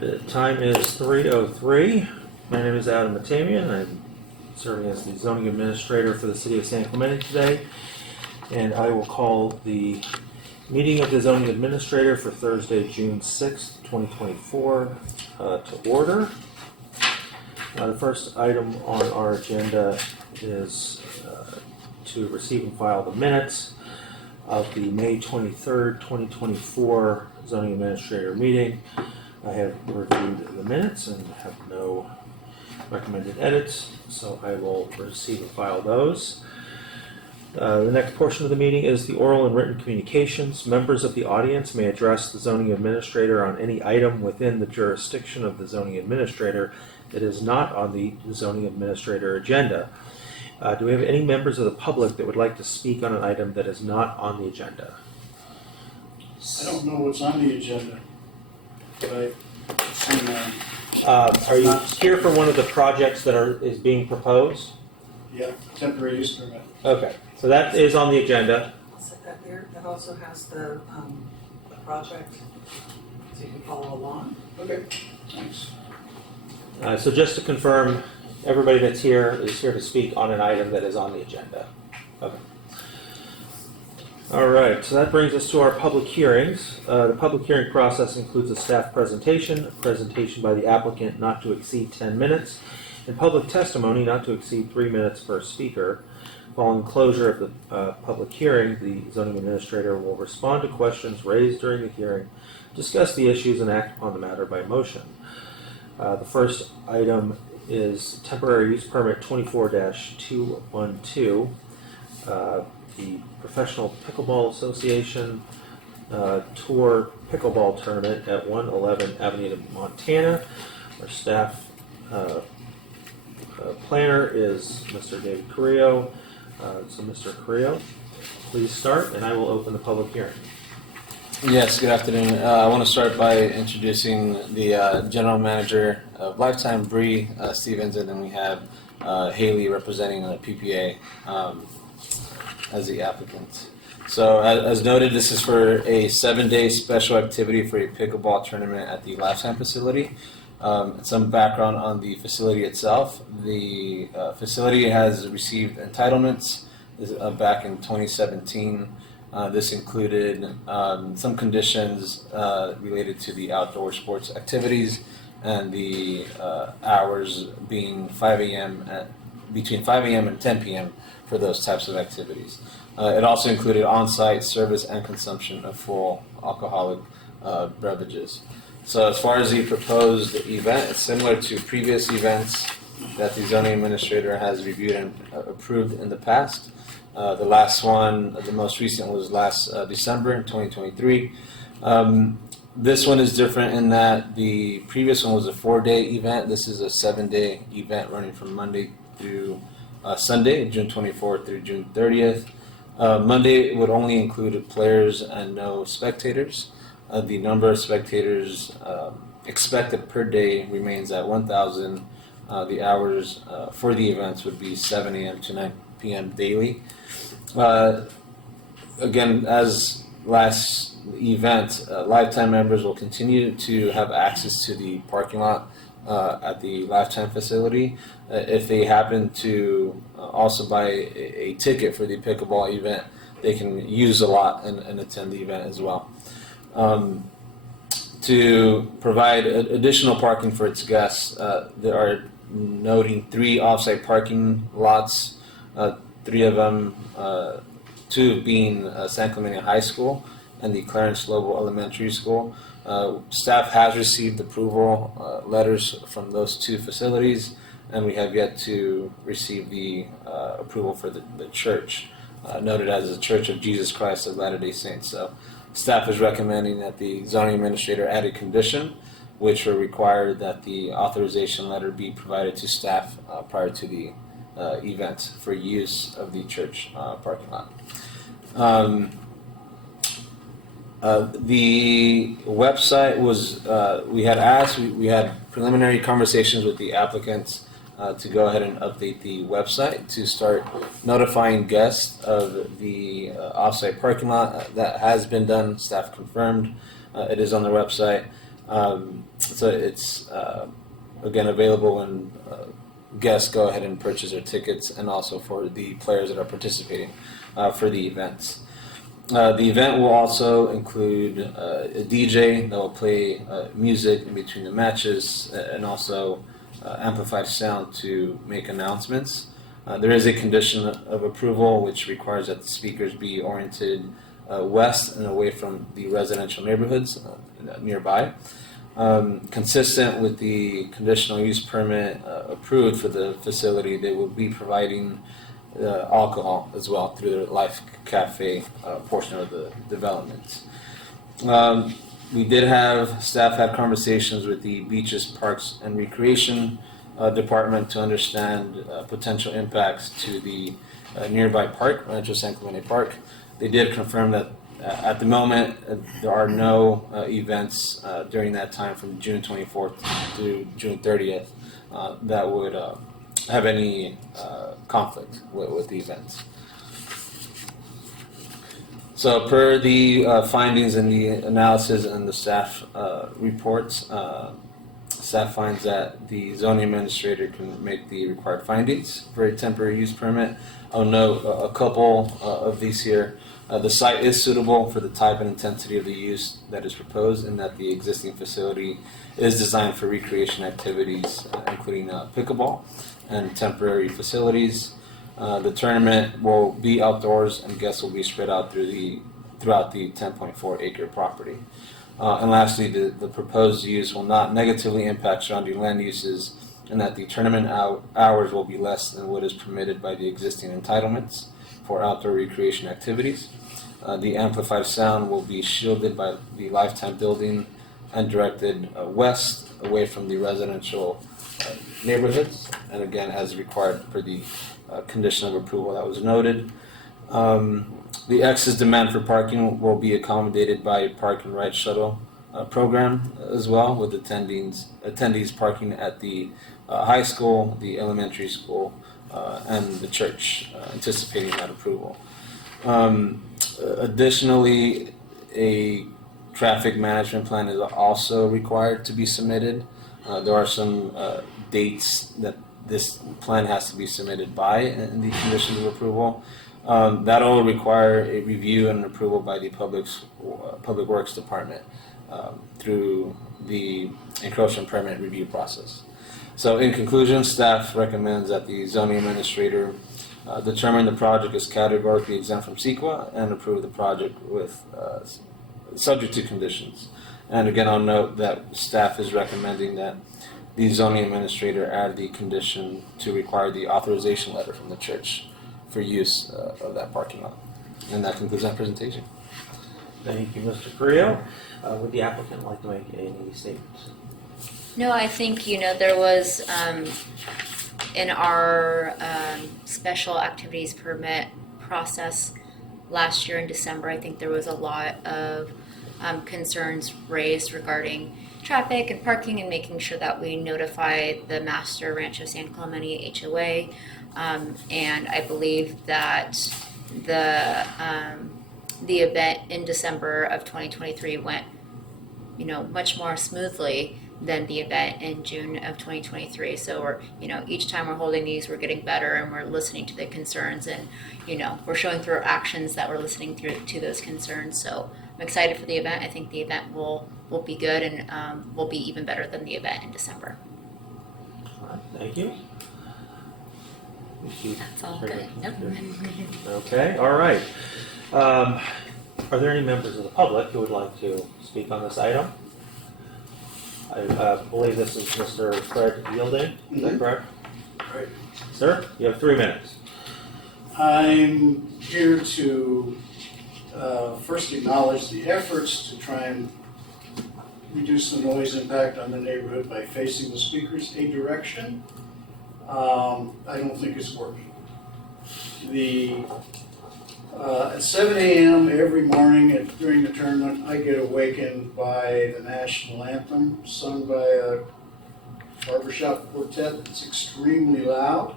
The time is 3:03. My name is Adam Matamian. I'm serving as the zoning administrator for the city of San Clemente today. And I will call the meeting of the zoning administrator for Thursday, June 6th, 2024 to order. The first item on our agenda is to receive and file the minutes of the May 23rd, 2024 zoning administrator meeting. I have reviewed the minutes and have no recommended edits, so I will receive and file those. The next portion of the meeting is the oral and written communications. Members of the audience may address the zoning administrator on any item within the jurisdiction of the zoning administrator that is not on the zoning administrator agenda. Do we have any members of the public that would like to speak on an item that is not on the agenda? I don't know what's on the agenda, but I've seen Are you here for one of the projects that is being proposed? yeah, temporary use permit. Okay, so that is on the agenda. I'll set that here. That also has the project, so you can follow along. Okay, thanks. So just to confirm, everybody that's here is here to speak on an item that is on the agenda. Okay. All right, so that brings us to our public hearings. The public hearing process includes a staff presentation, a presentation by the applicant not to exceed 10 minutes, and public testimony not to exceed 3 minutes per speaker. Following closure of the public hearing, the zoning administrator will respond to questions raised during the hearing, discuss the issues, and act upon the matter by motion. The first item is temporary use permit 24-212. The Professional Pickleball Association Tour Pickleball Tournament at 111 Avenida, Montana. Our staff planner is Mr. David Carrillo. So Mr. Carrillo, please start, and I will open the public hearing. Yes, good afternoon. I want to start by introducing the general manager of Lifetime, Bree Stevens, and then we have Haley representing the PPA as the applicant. So as noted, this is for a 7-day special activity for a pickleball tournament at the Lifetime facility. Some background on the facility itself. The facility has received entitlements back in 2017. This included some conditions related to the outdoor sports activities and the hours being between 5 a.m. and 10 p.m. for those types of activities. It also included on-site service and consumption of full alcoholic beverages. So as far as the proposed event, it's similar to previous events that the zoning administrator has reviewed and approved in the past. The last one, the most recent, was last December in 2023. This one is different in that the previous one was a 4-day event. This is a 7-day event running from Monday through Sunday, June 24th through June 30th. Monday would only include players and no spectators. The number of spectators expected per day remains at 1,000. The hours for the events would be 7 a.m. to 9 p.m. daily. Again, as last event, Lifetime members will continue to have access to the parking lot at the Lifetime facility. If they happen to also buy a ticket for the pickleball event, they can use the lot and attend the event as well. To provide additional parking for its guests, there are noting 3 off-site parking lots, 3 of them, 2 being San Clemente High School and the Clarence Lobo Elementary School. Staff has received approval letters from those 2 facilities, and we have yet to receive the approval for the church, noted as the Church of Jesus Christ of Latter-day Saints. So staff is recommending that the zoning administrator add a condition which will require that the authorization letter be provided to staff prior to the event for use of the church parking lot. The website was, we had preliminary conversations with the applicants to go ahead and update the website to start notifying guests of the off-site parking lot. that has been done. Staff confirmed. It is on the website. The website was, we had preliminary conversations with the applicants to go ahead and update the website to start notifying guests of the off-site parking lot. That has been done. Staff confirmed. It is on the website. The website was So it's again available when guests go ahead and purchase their tickets, and also for the players that are participating for the events. The event will also include a DJ that will play music in between the matches, and also amplified sound to make announcements. There is a condition of approval which requires that the speakers be oriented west and away from the residential neighborhoods nearby. Consistent with the conditional use permit approved for the facility, they will be providing alcohol as well through the Life Cafe portion of the development. We did have staff had conversations with the Beaches, Parks, and Recreation Department to understand potential impacts to the nearby park, Rancho San Clemente Park. They did confirm that at the moment there are no events during that time from June 24th to June 30th that would have any conflict with the events. So per the findings and the analysis and the staff reports, staff finds that the zoning administrator can make the required findings for a temporary use permit. I'll note a couple of these here. The site is suitable for the type and intensity of the use that is proposed, in that the existing facility is designed for recreation activities, including pickleball and temporary facilities. The tournament will be outdoors, and guests will be spread out throughout the 10.4 acre property. And lastly, the proposed use will not negatively impact surrounding land uses, and that the tournament hours will be less than what is permitted by the existing entitlements for outdoor recreation activities. The amplified sound will be shielded by the Lifetime building and directed west, away from the residential neighborhoods, and again as required for the condition of approval that was noted. The excess demand for parking will be accommodated by a park and ride shuttle program as well, with attendees parking at the high school, the elementary school, and the church, anticipating that approval. Additionally, a traffic management plan is also required to be submitted. There are some dates that this plan has to be submitted by in the conditions of approval. That'll require a review and approval by the Public Works Department through the encroachment permit review process. So in conclusion, staff recommends that the zoning administrator determine the project is categorically exempt from CEQA and approve the project with subject to conditions. And again, I'll note that staff is recommending that the zoning administrator add the condition to require the authorization letter from the church for use of that parking lot. And that concludes my presentation. Thank you, Mr. Carrillo. Would the applicant like to make any statements? No, I think, there was, in our special activities permit process last year in December, I think there was a lot of concerns raised regarding traffic and parking, and making sure that we notify the master Rancho San Clemente HOA. And I believe that the event in December of 2023 went, much more smoothly than the event in June of 2023. So we're, each time we're holding these, we're getting better, and we're listening to the concerns, and, we're showing through our actions that we're listening through to those concerns. So I'm excited for the event. I think the event will be good, and will be even better than the event in December. All right, thank you. That's all good. Yep. Okay, all right. Are there any members of the public who would like to speak on this item? I believe this is Mr. Fred Yielding, is that correct? Right. Sir, you have 3 minutes. I'm here to first acknowledge the efforts to try and reduce the noise impact on the neighborhood by facing the speakers a direction. I don't think it's working. At 7 a.m. every morning during the tournament, I get awakened by the national anthem sung by a barbershop quartet that's extremely loud.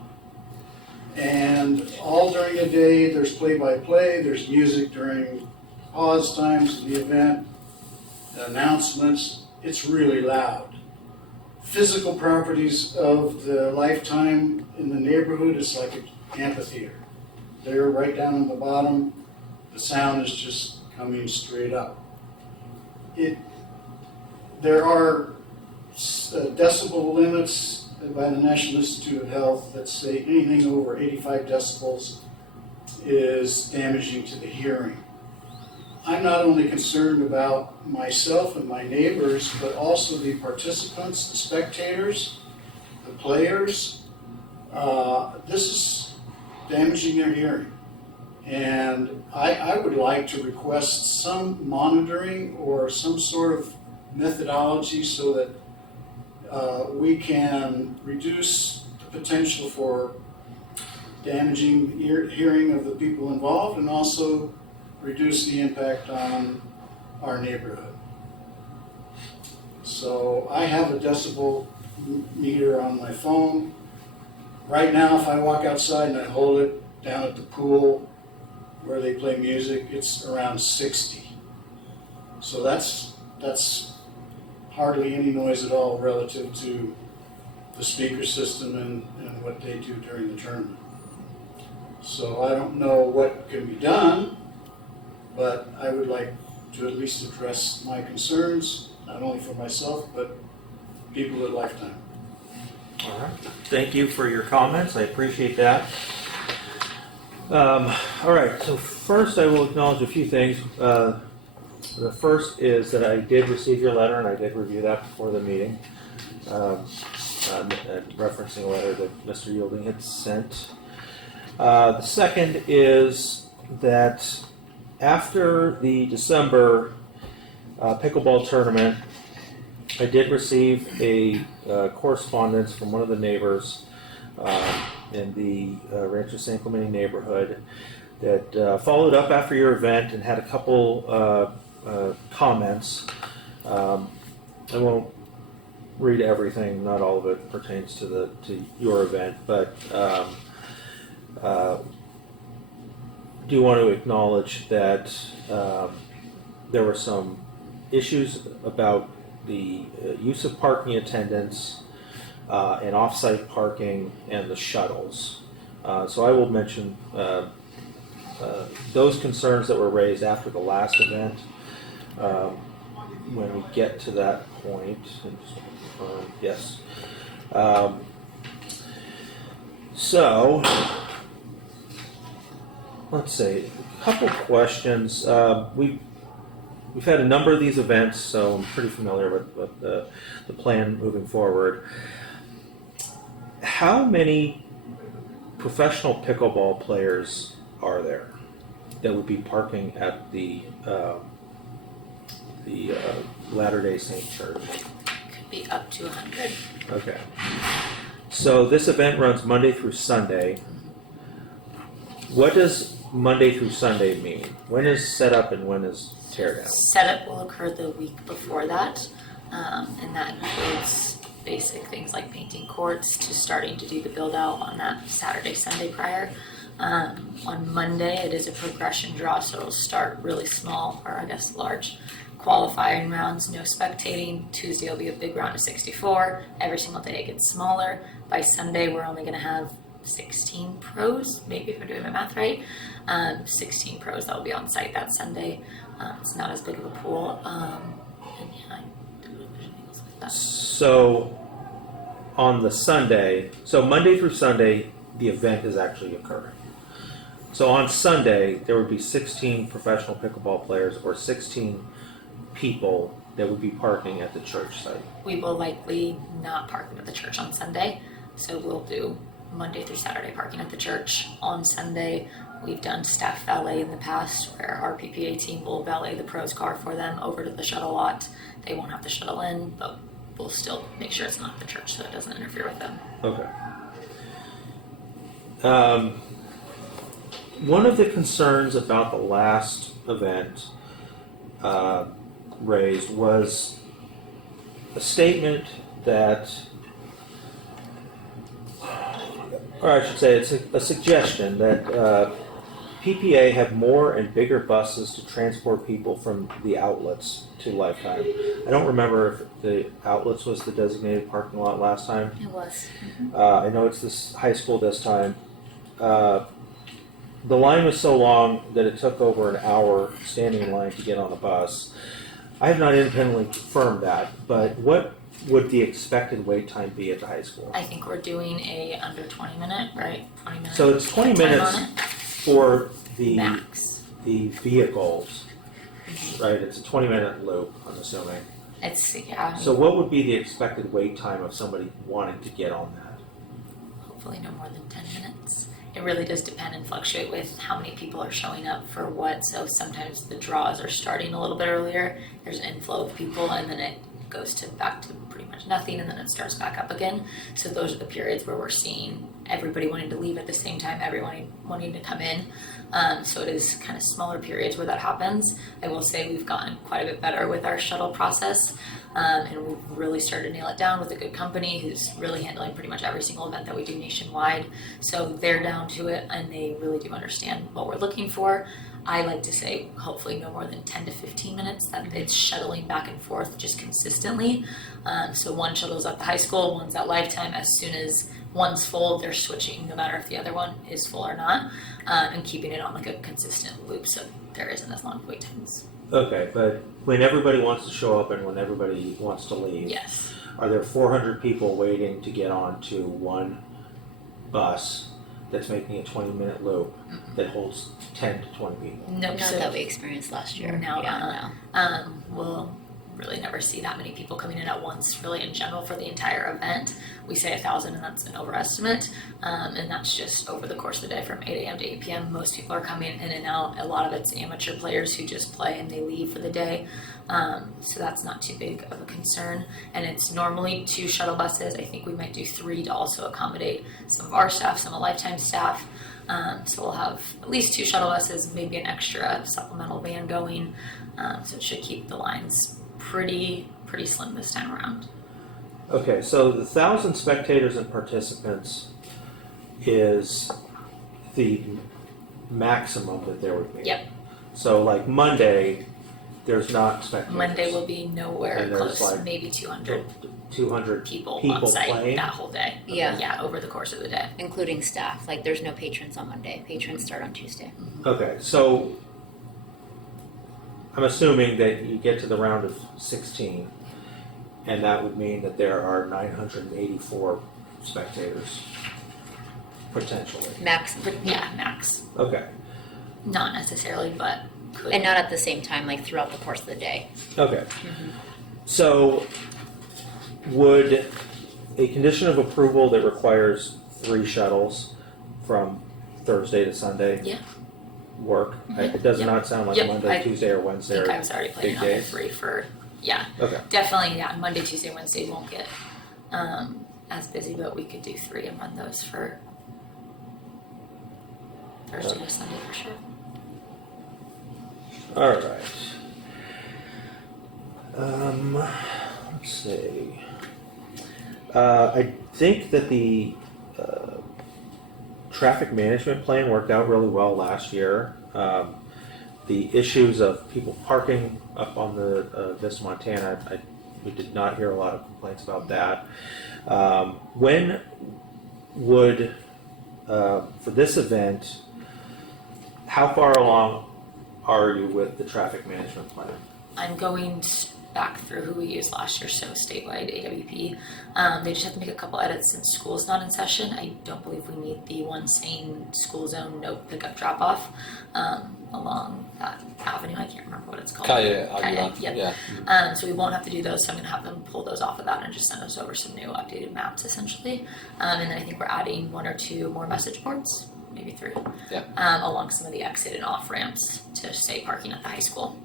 And all during the day, there's play-by-play, there's music during pause times of the event, announcements. It's really loud. physical properties of the Lifetime in the neighborhood is like an amphitheater. They're right down on the bottom. The sound is just coming straight up. There are decibel limits by the National Institute of Health that say anything over 85 decibels is damaging to the hearing. I'm not only concerned about myself and my neighbors, but also the participants, the spectators, the players. This is damaging their hearing. And I would like to request some monitoring or some sort of methodology so that we can reduce the potential for damaging the hearing of the people involved and also reduce the impact on our neighborhood. So I have a decibel meter on my phone. Right now, if I walk outside and I hold it down at the pool where they play music, it's around 60. So that's hardly any noise at all relative to the speaker system and what they do during the tournament. So I don't know what can be done, but I would like to at least address my concerns, not only for myself, but people at Lifetime. All right. Thank you for your comments. I appreciate that. All right. So first, I will acknowledge a few things. The first is that I did receive your letter, and I did review that before the meeting, referencing a letter that Mr. Yielding had sent. The second is that after the December pickleball tournament, I did receive a correspondence from one of the neighbors in the Rancho San Clemente neighborhood that followed up after your event and had a couple comments. I won't read everything; not all of it pertains to your event, but do want to acknowledge that there were some issues about the use of parking attendants and off-site parking and the shuttles. So I will mention those concerns that were raised after the last event when we get to that point. Yes. So let's see, a couple questions. We've had a number of these events, so I'm pretty familiar with the plan moving forward. How many professional pickleball players are there that would be parking at the Latter-day Saint Church? Could be up to 100. Okay. So this event runs Monday through Sunday. What does Monday through Sunday mean? When is setup and when is teardown? Setup will occur the week before that, and that includes basic things like painting courts to starting to do the build out on that Saturday, Sunday prior. On Monday, it is a progression draw, so it'll start really small, or I guess large qualifying rounds, no spectating. Tuesday will be a big round of 64. Every single day it gets smaller. By Sunday, we're only going to have 16 pros, maybe if I'm doing my math right. 16 pros that will be on site that Sunday. It's not as big of a pool. And yeah, I don't know if there's anything else like that. So on the Sunday, so Monday through Sunday, the event is actually occurring. So on Sunday, there would be 16 professional pickleball players or 16 people that would be parking at the church site. We will likely not park at the church on Sunday, so we'll do Monday through Saturday parking at the church. On Sunday, we've done staff valet in the past where our PPA team will valet the pros car for them over to the shuttle lot. They won't have to shuttle in, but we'll still make sure it's not at the church so it doesn't interfere with them. Okay. One of the concerns about the last event raised was a statement that, or I should say it's a suggestion that PPA have more and bigger buses to transport people from the outlets to Lifetime. I don't remember if the outlets was the designated parking lot last time. It was. I know it's this high school this time. The line was so long that it took over an hour standing in line to get on a bus. I have not independently confirmed that, but what would the expected wait time be at the high school? I think we're doing a under 20 minute, right? 20 minutes. So it's 20 time minutes on it. for the Max. vehicles, right? It's a 20-minute loop, I'm assuming. It's, yeah, So what would be the expected wait time of somebody wanting to get on that? hopefully no more than 10 minutes. It really does depend and fluctuate with how many people are showing up for what. So sometimes the draws are starting a little bit earlier. There's an inflow of people, and then it goes back to pretty much nothing, and then it starts back up again. So those are the periods where we're seeing everybody wanting to leave at the same time, everyone wanting to come in. So it is kind of smaller periods where that happens. I will say we've gotten quite a bit better with our shuttle process, and we've really started to nail it down with a good company who's really handling pretty much every single event that we do nationwide. So they're down to it, and they really do understand what we're looking for. I like to say hopefully no more than 10 to 15 minutes, that it's shuttling back and forth just consistently. So one shuttle's at the high school, one's at Lifetime. As soon as one's full, they're switching no matter if the other one is full or not, and keeping it on like a consistent loop so there isn't as long wait times. Okay, but when everybody wants to show up and when everybody wants to leave, Yes. are there 400 people waiting to get onto one bus that's making a 20-minute loop that holds 10 to 20 people? No, Not so that we experienced last year. No, Yeah, we'll really never see that many people coming in at once, really in general for the entire event. We say 1,000 and that's an overestimate, and that's just over the course of the day from 8 a.m. to 8 p.m. Most people are coming in and out. A lot of it's amateur players who just play and they leave for the day, so that's not too big of a concern. And it's normally 2 shuttle buses. I think we might do 3 to also accommodate some of our staff, some of Lifetime staff. So we'll have at least 2 shuttle buses, maybe an extra supplemental van going, so it should keep the lines pretty slim this time around. Okay, so the 1,000 spectators and participants is the maximum that there would be. Yep. So like Monday, there's not spectators. Monday will be nowhere And there's close, like maybe 200 200 people on people site playing? that whole day. Yeah. Yeah, over the course of the day. including staff. Like there's no patrons on Monday. Patrons start on Tuesday. Okay, so I'm assuming that you get to the round of 16, and that would mean that there are 984 spectators, potentially. Maximum. But yeah, max. Okay, Not necessarily, but could. And not at the same time, like throughout the course of the day. okay. So would a condition of approval that requires 3 shuttles from Thursday to Sunday Yeah. work? It does Yep. not sound like Yep, Monday, I Tuesday, or I Wednesday think I are was already big planning on the days. 3 for, yeah. Okay, Definitely, yeah, Monday, Tuesday, Wednesday won't get as busy, but we could do 3 and run those for Thursday to Sunday for sure. all right. Let's see. I think that the traffic management plan worked out really well last year. The issues of people parking up on the Vista Montana, we did not hear a lot of complaints about that. When would, for this event, how far along are you with the traffic management plan? I'm going back through who we used last year, so statewide AWP. They just have to make a couple edits since school's not in session. I don't believe we need the one saying school zone, no pickup drop off along that avenue. I can't remember what it's called. Kaya, Kaya, Aguila, yep. yeah. So we won't have to do those, so I'm going to have them pull those off of that and just send us over some new updated maps essentially. And then I think we're adding 1 or 2 more message boards, maybe 3, Yeah. along some of the exit and off ramps to say parking at the high school.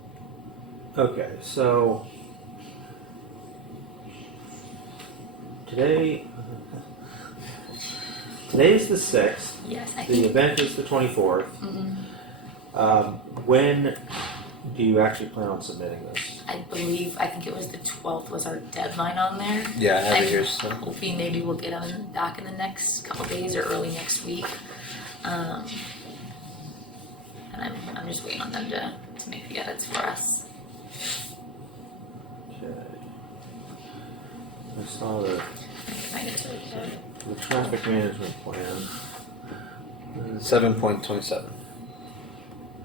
Okay, so today is the 6th. Yes, I The think. event is the 24th. Mhm. When do you actually plan on submitting this? I think it was the 12th was our deadline on there. Yeah, I have it I'm here. So. hoping maybe we'll get them back in the next couple days or early next week. and I'm just waiting on them to make the edits for us. Okay. I saw the I can get to it. the traffic management plan. 7.27.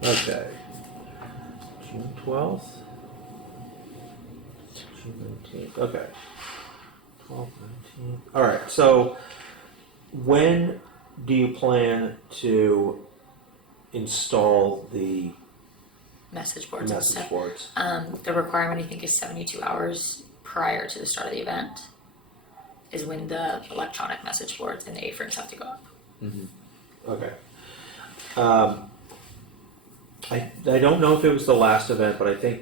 Okay. June 12th? June 19th, okay. 12th, 19th. All right, so when do you plan to install the Message boards and message stuff. boards? The requirement I think is 72 hours prior to the start of the event is when the electronic message boards and the A-frames have to go up. Okay. I don't know if it was the last event, but I think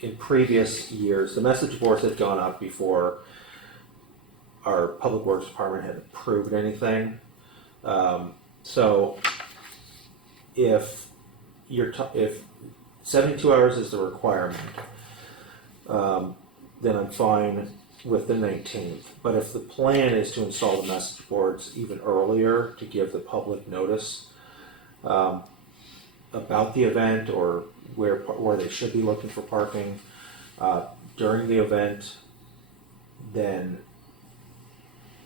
in previous years, the message boards had gone up before our Public Works Department had approved anything. So if if 72 hours is the requirement, then I'm fine with the 19th. But if the plan is to install the message boards even earlier to give the public notice about the event or where they should be looking for parking during the event, then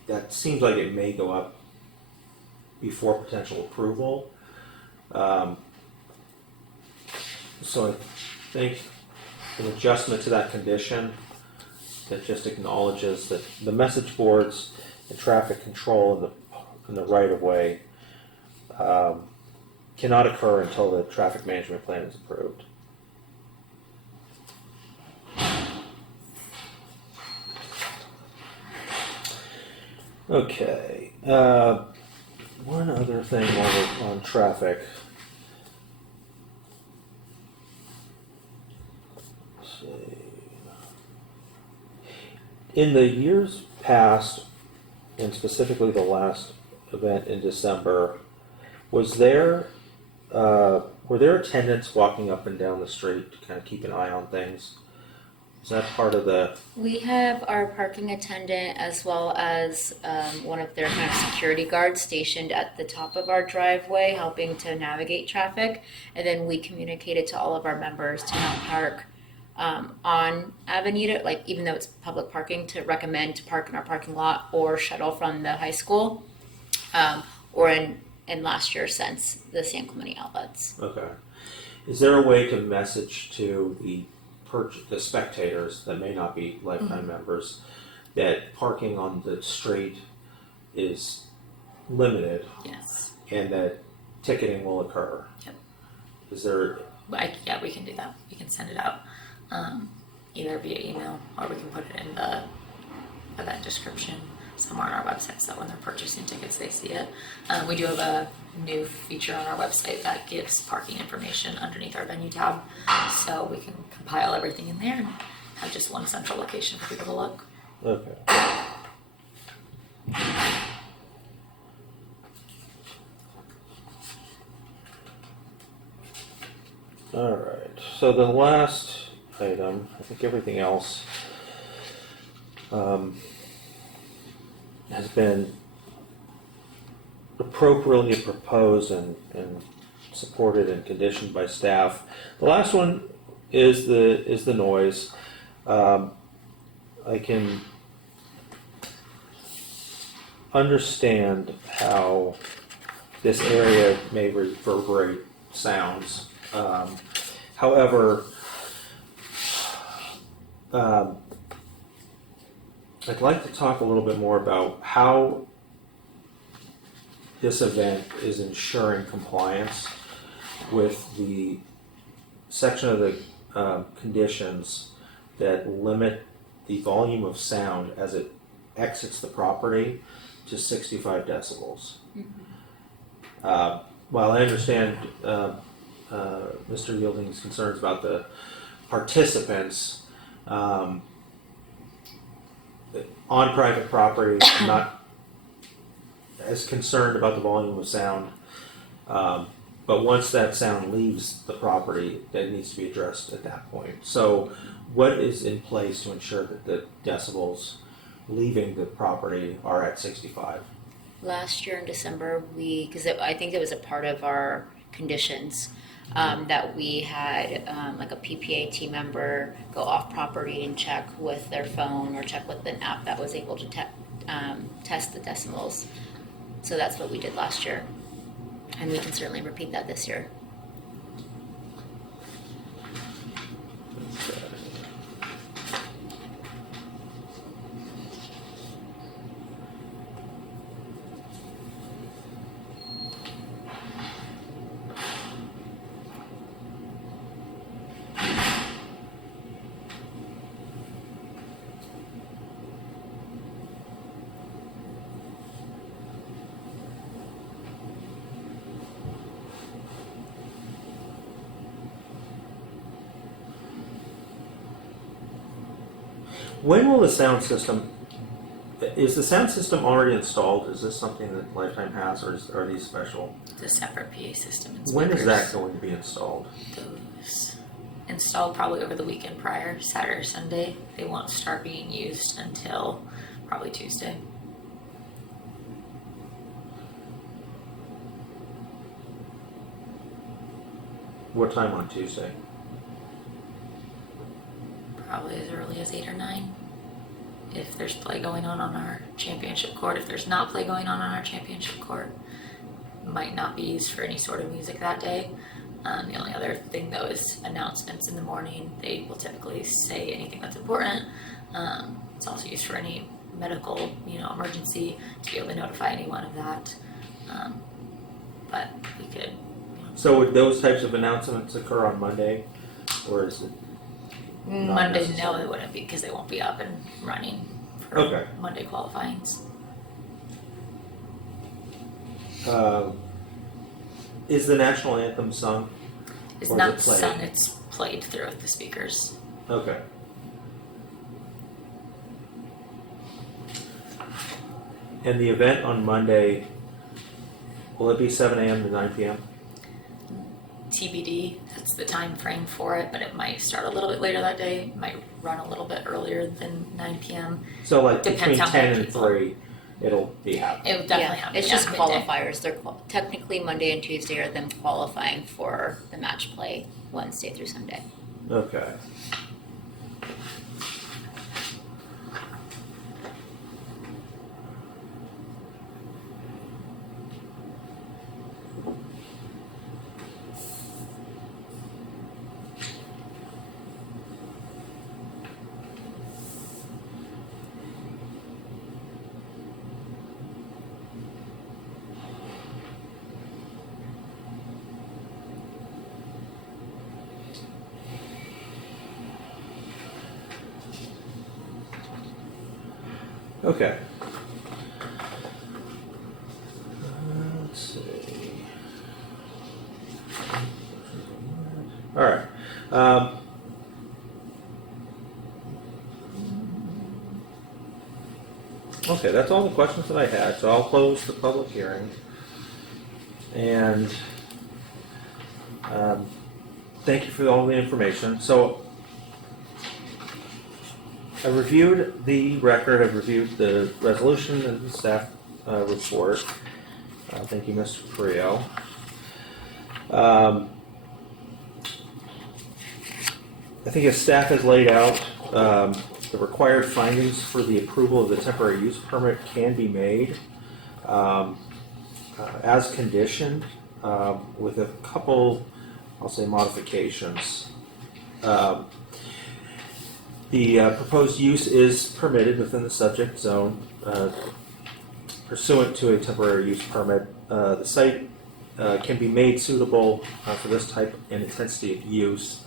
that seems like it may go up before potential approval. So I think an adjustment to that condition that just acknowledges that the message boards and traffic control in the right of way cannot occur until the traffic management plan is approved. Okay. One other thing while we're on traffic. Let's see. In the years past, and specifically the last event in December, were there attendants walking up and down the street to kind of keep an eye on things? Is that part of the? We have our parking attendant as well as one of their kind of security guards stationed at the top of our driveway, helping to navigate traffic. And then we communicated to all of our members to not park on Avenida, like even though it's public parking, to recommend to park in our parking lot or shuttle from the high school, or in last year since the San Clemente outlets. Okay. Is there a way to message to the spectators that may not be lifetime members that parking on the street is limited Yes. and that ticketing will occur? Yep. Is there? Yeah, we can do that. We can send it out either via email or we can put it in the event description somewhere on our website so that when they're purchasing tickets they see it. We do have a new feature on our website that gives parking information underneath our venue tab, so we can compile everything in there and have just one central location for people to look. Okay. All right. So the last item, I think everything else has been appropriately proposed and supported and conditioned by staff. The last one is the noise. I can understand how this area may reverberate sounds. However, I'd like to talk a little bit more about how this event is ensuring compliance with the section of the conditions that limit the volume of sound as it exits the property to 65 decibels. While I understand Mr. Yielding's concerns about the participants, on private property, I'm not as concerned about the volume of sound. But once that sound leaves the property, that needs to be addressed at that point. So what is in place to ensure that the decibels leaving the property are at 65? Last year in December, I think it was a part of our conditions, that we had like a PPA team member go off property and check with their phone or check with an app that was able to test the decimals. So that's what we did last year, and we can certainly repeat that this year. When will the sound system, is the sound system already installed? Is this something that Lifetime has, or are these special? It's a separate PA system and When is speakers. that going to be installed? Those installed probably over the weekend prior, Saturday or Sunday. They won't start being used until probably Tuesday. What time on Tuesday? Probably as early as 8 or 9. If there's play going on our championship court. If there's not play going on our championship court, might not be used for any sort of music that day. The only other thing though is announcements in the morning. They will typically say anything that's important. It's also used for any medical, emergency, to be able to notify anyone of that. But we could, So would those types of announcements occur on Monday, or is it? Not Monday, no, necessary. they wouldn't be because they won't be up and running for Okay. Monday qualifyings. Is the national anthem sung? It's Or is not it played? sung, it's played through the speakers. Okay. And the event on Monday, will it be 7 a.m. to 9 p.m.? TBD, that's the time frame for it, but it might start a little bit later that day, it might run a little bit earlier than 9 p.m. So like Depends between how 10 many and people. 3, it'll be happening. It would definitely Yeah, happen. it's just midday. qualifiers. They're technically Monday and Tuesday are them qualifying for the match play Wednesday through Sunday. Okay. Okay. Let's see. All right. Okay, that's all the questions that I had, so I'll close the public hearing. And thank you for all the information. So I reviewed the record, I've reviewed the resolution and the staff report. Thank you, Mr. Creo. I think as staff has laid out, the required findings for the approval of the temporary use permit can be made as conditioned with a couple, I'll say, modifications. The proposed use is permitted within the subject zone pursuant to a temporary use permit. The site can be made suitable for this type and intensity of use,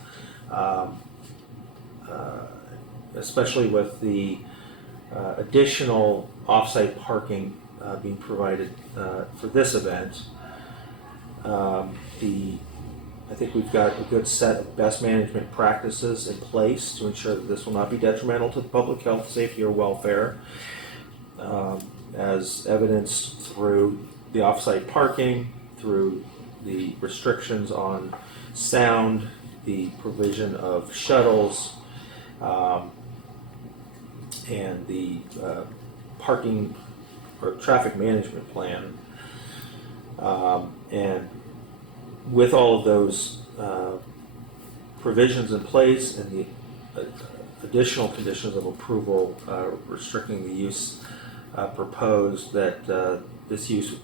especially with the additional off-site parking being provided for this event. I think we've got a good set of best management practices in place to ensure that this will not be detrimental to the public health, safety, or welfare, as evidenced through the off-site parking, through the restrictions on sound, the provision of shuttles, and the parking or traffic management plan. And with all of those provisions in place and the additional conditions of approval restricting the use proposed, that this use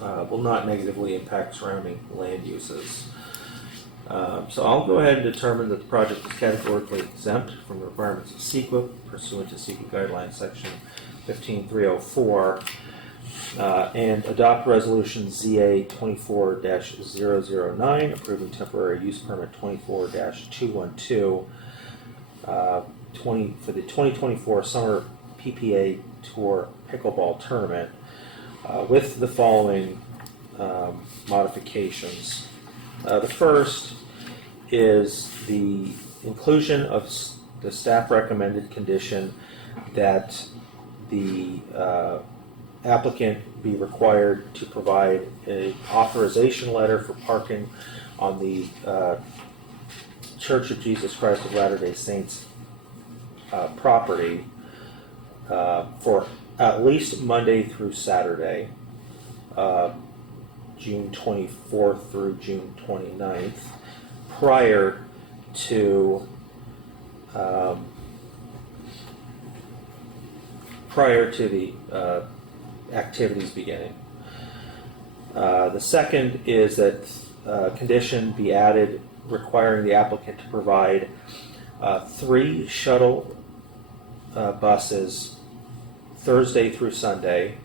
will not negatively impact surrounding land uses. So I'll go ahead and determine that the project is categorically exempt from the requirements of CEQA pursuant to CEQA guidelines section 15304, and adopt resolution ZA 24-009 approving temporary use permit 24-212 for the 2024 summer PPA Tour pickleball tournament with the following modifications. The first is the inclusion of the staff recommended condition that the applicant be required to provide an authorization letter for parking on the Church of Jesus Christ of Latter-day Saints property for at least Monday through Saturday, June 24th through June 29th, prior to the activities beginning. The second is that condition be added requiring the applicant to provide 3 shuttle buses Thursday through Sunday.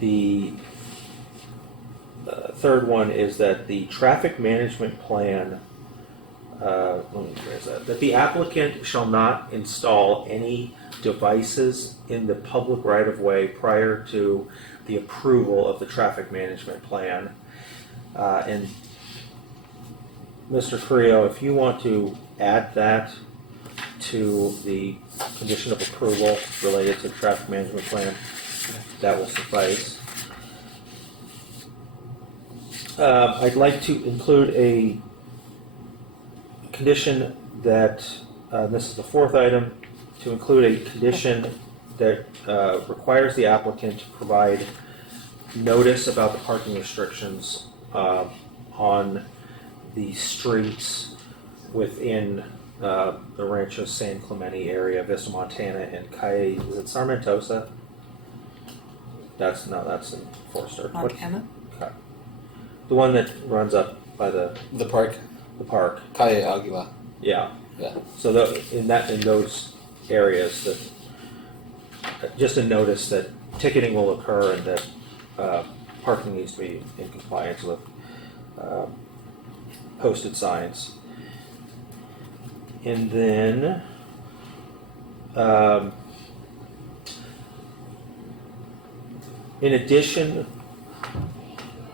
The third one is that the traffic management plan, that the applicant shall not install any devices in the public right-of-way prior to the approval of the traffic management plan. And Mr. Carrillo, if you want to add that to the condition of approval related to the traffic management plan, that will suffice. I'd like to include a condition that, this is the fourth item, to include a condition that requires the applicant to provide notice about the parking restrictions on the streets within the Rancho San Clemente area, Vista, Montana, and Calle, is it Sarmentosa? That's in Forster. Montana? Okay. The one that runs up by the park, park. Calle Aguila. Yeah. Yeah. So in those areas, that just a notice that ticketing will occur and that parking needs to be in compliance with posted signs. And then in addition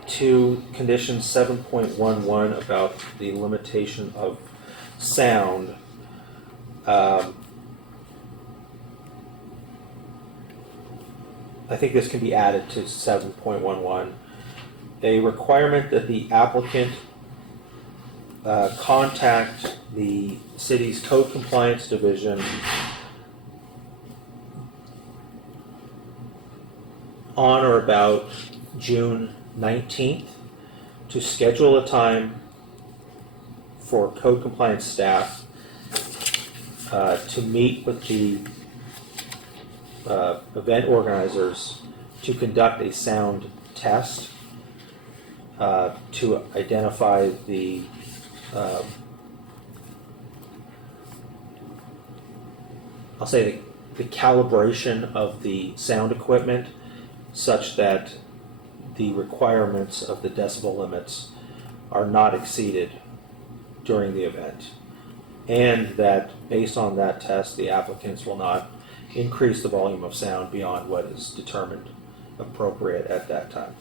to condition 7.11 about the limitation of sound, I think this can be added to 7.11. A requirement that the applicant contact the city's code compliance division on or about June 19th to schedule a time for code compliance staff to meet with the event organizers to conduct a sound test to identify the I'll say the calibration of the sound equipment such that the requirements of the decibel limits are not exceeded during the event, and that based on that test the applicants will not increase the volume of sound beyond what is determined appropriate at that time.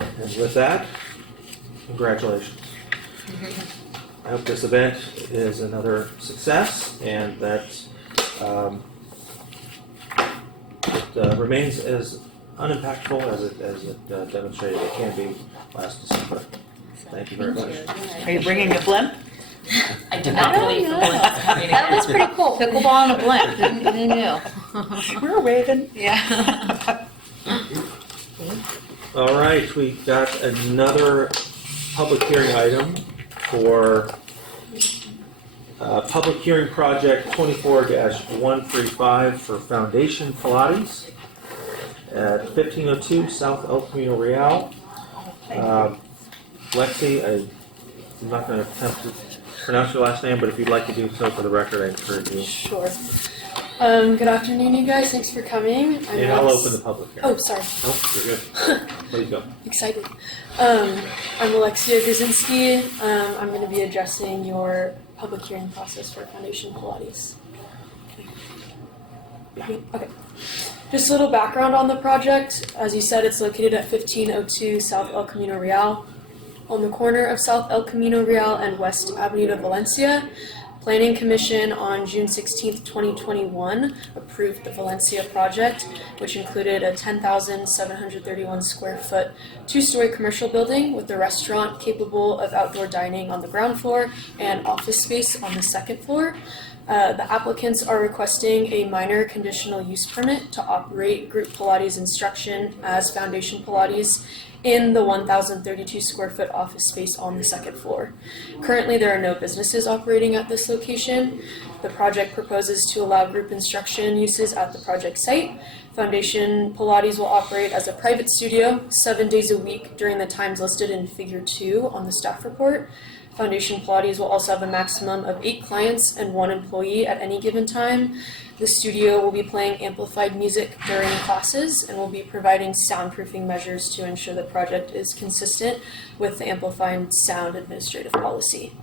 And with that, congratulations. I hope this event is another success and that it remains as unimpactful as it demonstrated it can be last December. Thank you very much. Are you bringing a blimp? I do not believe the blimp's coming in. That was pretty cool. Pickleball and a blimp. Who knew? We're waving. Yeah. All right, we got another public hearing item for public hearing project 24-135 for Foundation Pilates at 1502 South El Camino Real. Lexi, I'm not going to attempt to pronounce your last name, but if you'd like to do so for the record, I encourage you. Sure. Good afternoon, you guys. Thanks for coming. And I'll open the public hearing. Oh, sorry. Nope, you're good. Please go. Excited. I'm Alexia Grzinski. I'm going to be addressing your public hearing process for Foundation Pilates. Okay. Just a little background on the project. As you said, it's located at 1502 South El Camino Real, on the corner of South El Camino Real and West Avenida Valencia. Planning Commission on June 16, 2021 approved the Valencia project, which included a 10,731 square foot, two-story commercial building with a restaurant capable of outdoor dining on the ground floor and office space on the second floor. The applicants are requesting a minor conditional use permit to operate group Pilates instruction as Foundation Pilates in the 1,032 square foot office space on the second floor. Currently, there are no businesses operating at this location. The project proposes to allow group instruction uses at the project site. Foundation Pilates will operate as a private studio 7 days a week during the times listed in Figure 2 on the staff report. Foundation Pilates will also have a maximum of 8 clients and 1 employee at any given time. The studio will be playing amplified music during classes and will be providing soundproofing measures to ensure the project is consistent with the amplified sound administrative policy.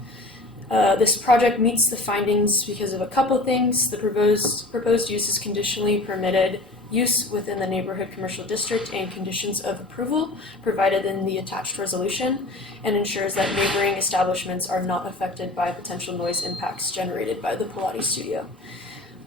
This project meets the findings because of a couple things. The proposed use is conditionally permitted use within the neighborhood commercial district and conditions of approval provided in the attached resolution, and ensures that neighboring establishments are not affected by potential noise impacts generated by the Pilates studio.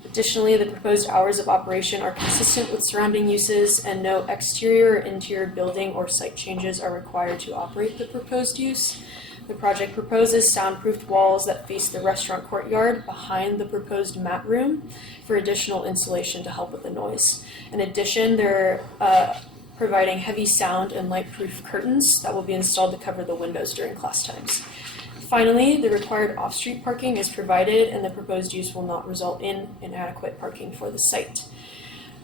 Additionally, the proposed hours of operation are consistent with surrounding uses, and no exterior or interior building or site changes are required to operate the proposed use. The project proposes soundproofed walls that face the restaurant courtyard behind the proposed mat room for additional insulation to help with the noise. In addition, they're providing heavy sound and light-proof curtains that will be installed to cover the windows during class times. Finally, the required off-street parking is provided, and the proposed use will not result in inadequate parking for the site.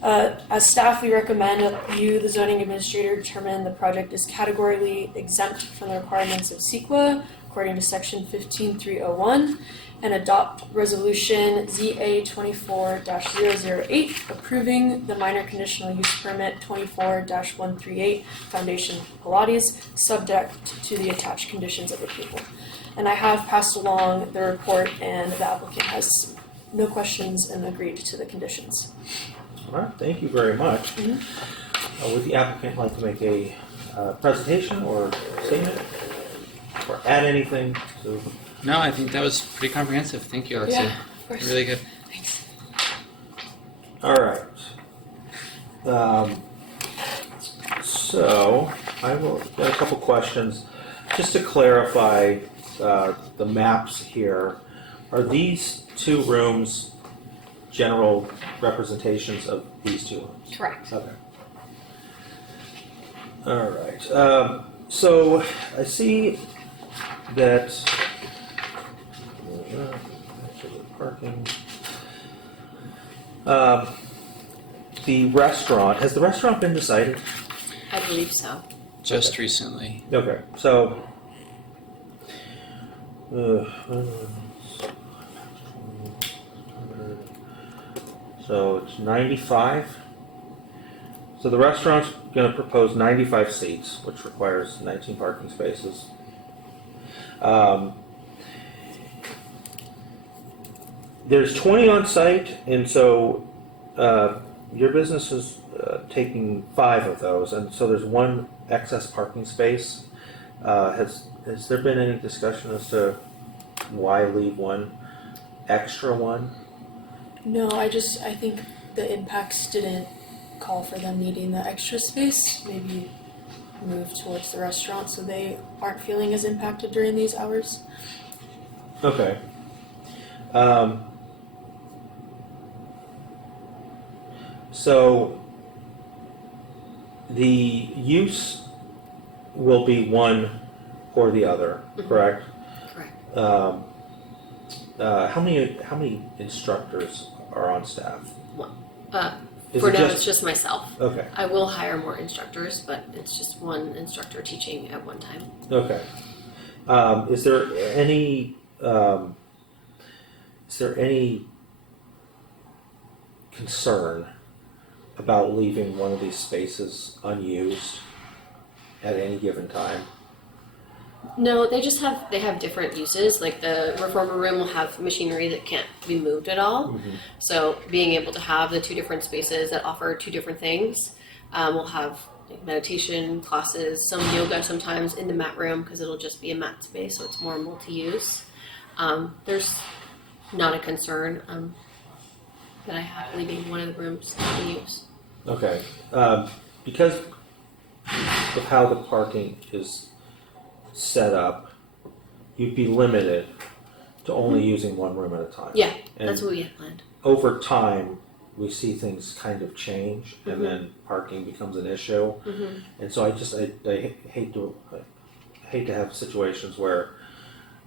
As staff, we recommend that you, the zoning administrator, determine the project is categorically exempt from the requirements of CEQA according to section 15301, and adopt resolution ZA 24-008 approving the minor conditional use permit 24-138 Foundation Pilates subject to the attached conditions of approval. And I have passed along the report, and the applicant has no questions and agreed to the conditions. All right, thank you very much. Would the applicant like to make a presentation or statement or add anything to? No, I think that was pretty comprehensive. Thank you, Alexia. Yeah, of course. Really good. Thanks. All right. So I will got a couple questions just to clarify the maps here. Are these 2 rooms general representations of these 2 rooms? Correct. Okay. All right. So I see that parking. The restaurant, has the restaurant been decided? I believe so. Just recently. Okay, so it's 95. So the restaurant's going to propose 95 seats, which requires 19 parking spaces. There's 20 on site, and so your business is taking 5 of those, and so there's 1 excess parking space. Has there been any discussion as to why leave 1 extra one? No, I think the impacts didn't call for them needing the extra space. Maybe move towards the restaurant so they aren't feeling as impacted during these hours. Okay. So the use will be one or the other, correct? Correct. How many instructors are on staff? Is For it now, just- it's just myself. Okay, I will hire more instructors, but it's just one instructor teaching at one time. okay. Is there any concern about leaving one of these spaces unused at any given time? No, they have different uses. Like the reformer room will have machinery that can't be moved at all. So being able to have the two different spaces that offer two different things, we'll have like meditation classes, some yoga sometimes in the mat room because it'll just be a mat space, so it's more multi-use. There's not a concern that I have leaving one of the rooms in use. Okay, because of how the parking is set up, you'd be limited to only using one room at a time. Yeah, And that's what we had planned. over time, we see things kind of change, and then parking becomes an issue. And so I hate to have situations where,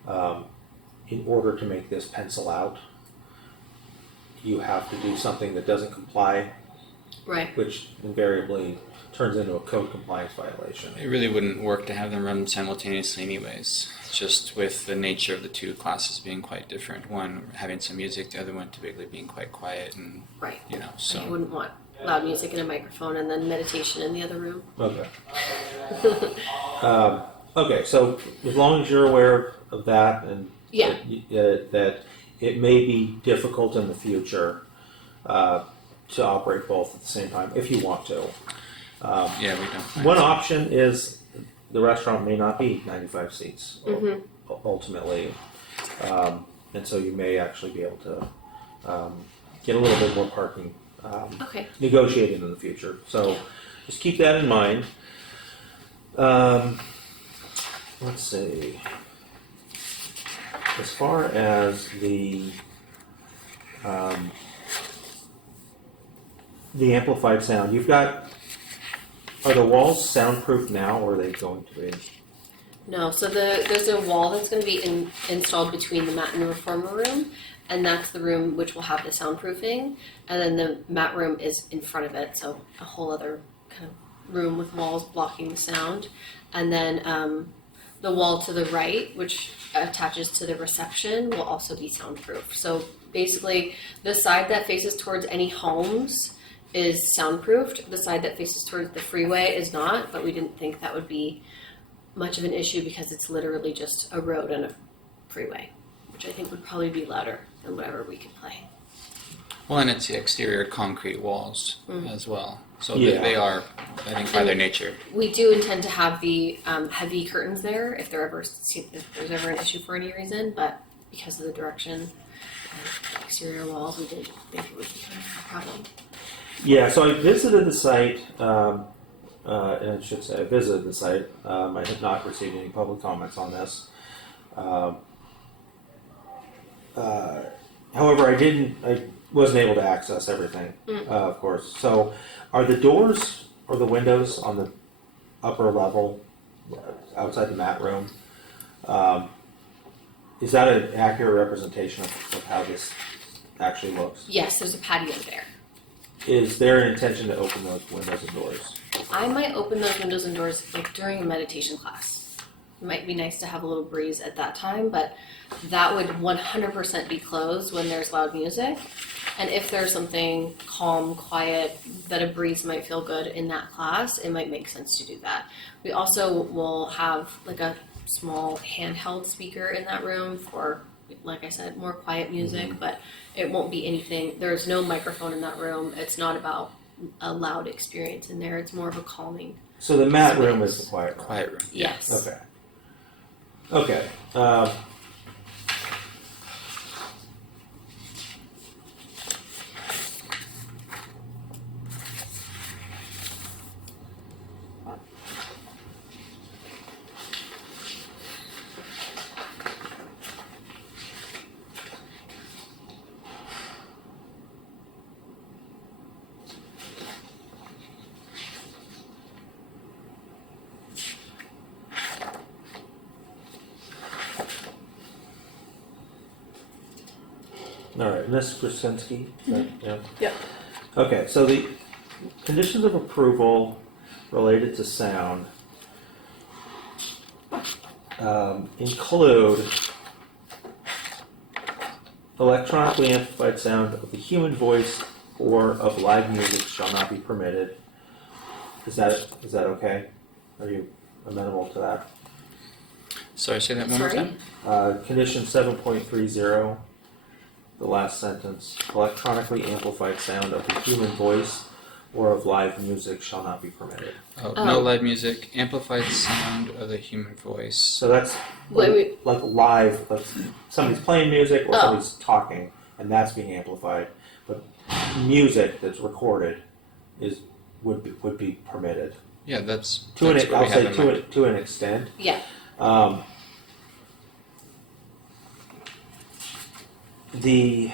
in order to make this pencil out, you have to do something that doesn't comply, Right. which invariably turns into a code compliance violation. It really wouldn't work to have them run simultaneously anyways, just with the nature of the two classes being quite different. One having some music, the other one typically being quite quiet and, Right. you know, I so. wouldn't want loud music and a microphone and then meditation in the other room. Okay. Okay, so as long as you're aware of that and Yeah. that it may be difficult in the future to operate both at the same time if you want to. Yeah, we don't. One option is the restaurant may not be 95 seats ultimately, and so you may actually be able to get a little bit more parking Okay. negotiated in the future. So just keep that in mind. Let's see. As far as the amplified sound, you've got. Are the walls soundproof now, or are they going to be? No, so there's a wall that's going to be installed between the mat and the reformer room, and that's the room which will have the soundproofing, and then the mat room is in front of it, so a whole other kind of room with walls blocking the sound, and then the wall to the right, which attaches to the reception, will also be soundproof. So basically, the side that faces towards any homes is soundproofed. The side that faces towards the freeway is not, but we didn't think that would be much of an issue because it's literally just a road and a freeway, which I think would probably be louder than whatever we could play. Well, and it's the exterior concrete walls as well. So Yeah. they are, I think, by their nature. We do intend to have the heavy curtains there if there's ever an issue for any reason, but because of the direction and the exterior walls, we didn't think it would be a problem. Yeah, so I visited the site, and I should say I visited the site. I have not received any public comments on this. However, I wasn't able to access everything, of course. So, are the doors or the windows on the upper level outside the mat room? Is that an accurate representation of how this actually looks? Yes, there's a patio there. Is there an intention to open those windows and doors? I might open those windows and doors like during a meditation class. It might be nice to have a little breeze at that time, but that would 100% be closed when there's loud music. And if there's something calm, quiet, that a breeze might feel good in that class, it might make sense to do that. We also will have like a small handheld speaker in that room for, like I said, more quiet music, but it won't be anything. There's no microphone in that room. It's not about a loud experience in there. It's more of a calming. So the mat room is the quiet room. Quiet room. Yes. Okay. Okay. All right, Ms. Krasinski, is that, yeah? Yep. Okay, so the conditions of approval related to sound include electronically amplified sound of the human voice or of live music shall not be permitted. Is that okay? Are you amenable to that? Sorry, say that one more Sorry? time. Condition 7.30, the last sentence, electronically amplified sound of the human voice or of live music shall not be permitted. Oh, Oh. no live music. Amplified sound of the human voice. So that's Wait, like live, like somebody's playing music or Oh. somebody's talking, and that's being amplified. But music that's recorded would be permitted Yeah, that's to an what we I'll have say in mind. to an extent. Yeah. The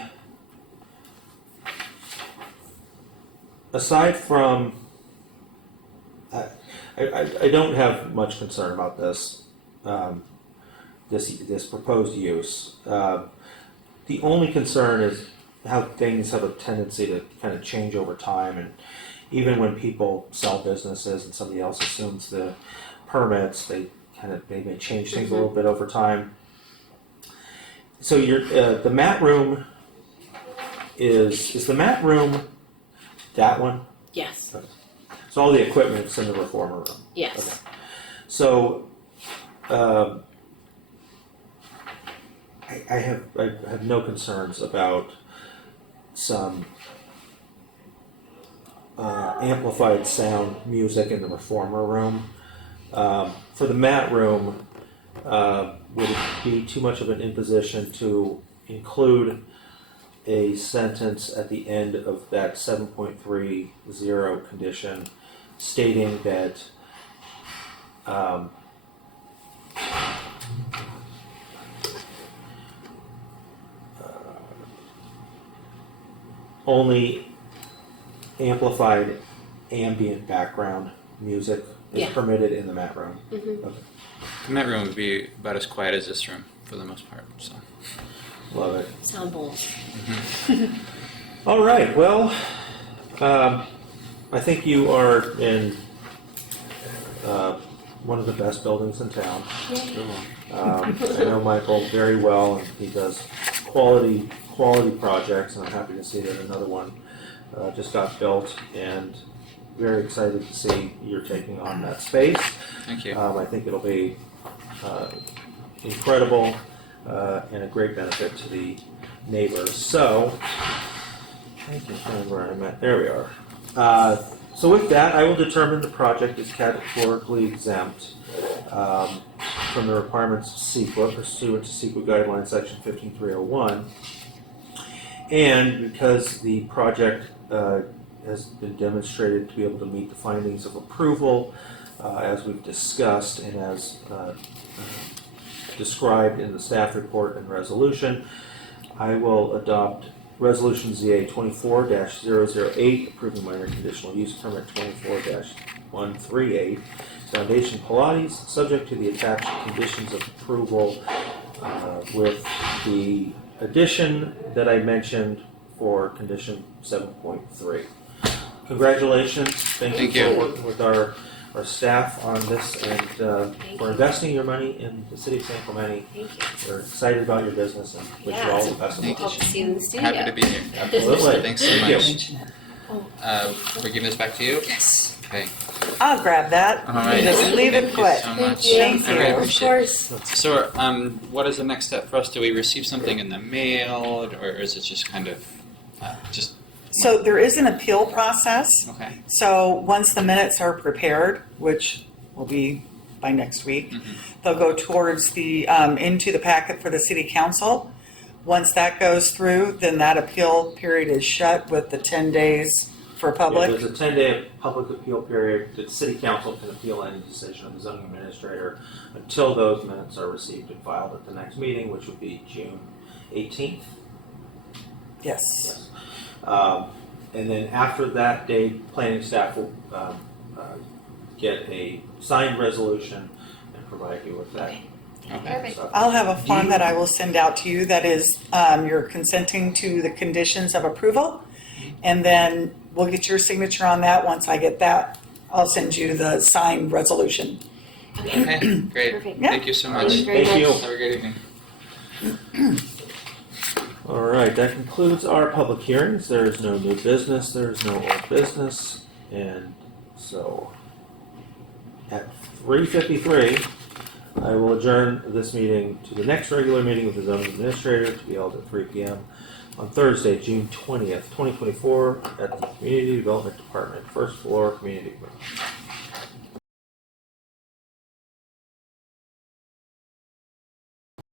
aside from I don't have much concern about this this proposed use. The only concern is how things have a tendency to kind of change over time, and even when people sell businesses and somebody else assumes the permits, they may change things a little bit over time. So the mat room is the mat room that one? Yes. So all the equipment's in the reformer room. Yes. Okay. So I have no concerns about some amplified sound music in the reformer room. For the mat room, would it be too much of an imposition to include a sentence at the end of that 7.30 condition stating that only amplified ambient background music is Yeah. permitted in the mat room? Mhm. Okay. The Met room would be about as quiet as this room for the most part. So. Love it. Sound bowls. All right. Well, I think you are in one of the best buildings in town. I know Michael very well, and he does quality projects, and I'm happy to see that another one just got built, and very excited to see you're taking on that space. Thank you. I think it'll be incredible and a great benefit to the neighbors. So, I can find where I'm at. There we are. So with that, I will determine the project is categorically exempt from the requirements of CEQA pursuant to CEQA guidelines section 15301. And because the project has been demonstrated to be able to meet the findings of approval, as we've discussed and as described in the staff report and resolution, I will adopt Resolution ZA 24-008, approving minor conditional use permit 24-138, Foundation Pilates, subject to the attached conditions of approval with the addition that I mentioned for condition 7.3. Congratulations. Thank you for working with our staff on this and for investing your money in the city of San Clemente. Thank you. We're excited about your business and wish you all the best of We'll luck. hope to see you in the studio. Happy to be here. Absolutely. Thanks so Thank much. you. We're giving this back to you? Yes. Okay. I'll grab that. All right. Just leave it put. Thank you so much. Thank I really you. Of appreciate it. course. So, what is the next step for us? Do we receive something in the mail, or is it just kind of just So there is an appeal process. okay? So once the minutes are prepared, which will be by next week, Mhm. they'll go towards the, into the packet for the city council. Once that goes through, then that appeal period is shut with the 10 days for Yeah, public. there's a 10-day public appeal period that city council can appeal any decision of the zoning administrator until those minutes are received and filed at the next meeting, which would be June 18th. Yes. Yes. And then after that date, planning staff will get a signed resolution and provide you with that Okay. stuff. I'll have a form that I will send out to you that is, you're consenting to the conditions of approval. And then we'll get your signature on that. Once I get that, I'll send you the signed resolution. Okay, great. Perfect. Yeah. Thank you so much. Very Thank you. much. Have a great evening. All right, that concludes our public hearings. There is no new business, there is no old business, and so at 3:53, I will adjourn this meeting to the next regular meeting with the zoning administrator to be held at 3 p.m. on Thursday, June 20th, 2024, at the Community Development Department, first floor community room.